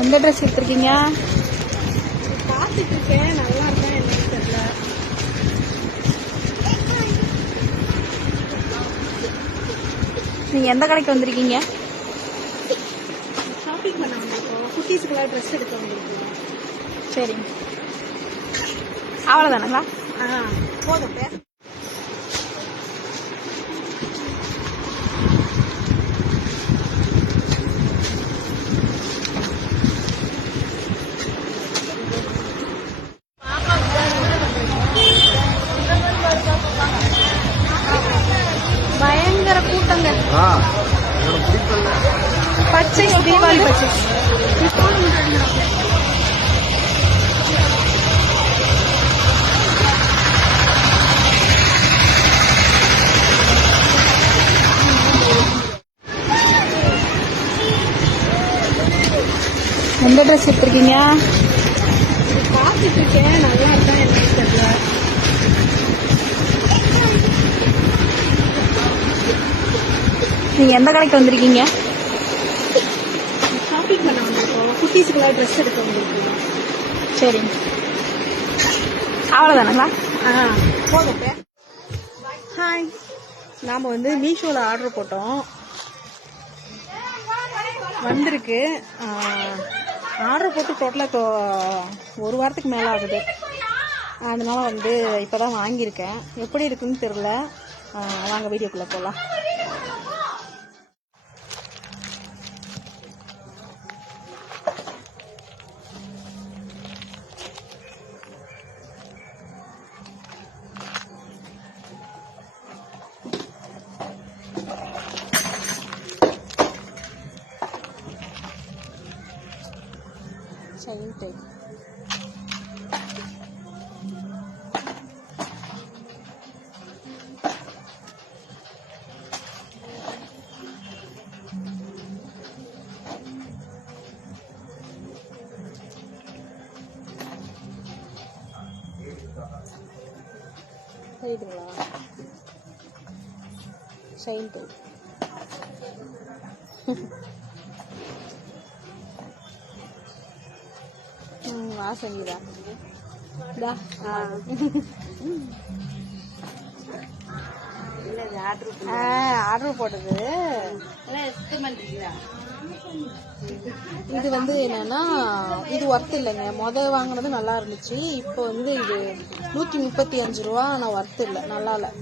எந்த ட்ரெஸ் எடுத்திருக்கீங்க? பார்த்துட்டு இருக்கேன், நல்லா இருக்கா என்னன்னு தெரியல. நீங்க எந்த கடைக்கு வந்திருக்கீங்க? ஷாப்பிங் பண்ண வந்திருக்கோம். குட்டீஸுக்குலாம் ட்ரெஸ் எடுக்க வந்திருக்கோம். சரிங்க, அவ்வளோதானுங்களா? போதும். பயங்கர கூட்டங்க. பச்சை தீபாவளி பச்சை. எந்த ட்ரெஸ் எடுத்திருக்கீங்க? பார்த்துட்டு இருக்கேன், நல்லா இருக்கா என்னன்னு தெரியல. நீங்க எந்த கடைக்கு வந்திருக்கீங்க? ஷாப்பிங் பண்ண வந்திருக்கோம். குட்டீஸுக்குலாம் ட்ரெஸ் எடுக்க வந்திருக்கோம். சரிங்க, அவ்வளோதானுங்களா? போதும். ஹாய், நாம் வந்து மீஷோவில் ஆர்டர் போட்டோம், வந்திருக்கு. ஆர்டர் போட்டு டோட்டலாக இப்போ ஒரு வாரத்துக்கு மேலே ஆகுது. அதனால வந்து இப்போ தான் வாங்கியிருக்கேன். எப்படி இருக்குன்னு தெரில. வாங்க வீடியோக்குள்ளே போகலாம். Chain type. தெரியுதுங்களா? Chain type. வாசங்கிதா ஆர்டர் போட்டது. இது வந்து என்னன்னா, இது ஒர்த் இல்லைங்க. வாங்கினது நல்லா இருந்துச்சு. இப்போ வந்து இது 135 ரூபா. ஆனால் ஒர்த் இல்லை. நல்லா இல்லை.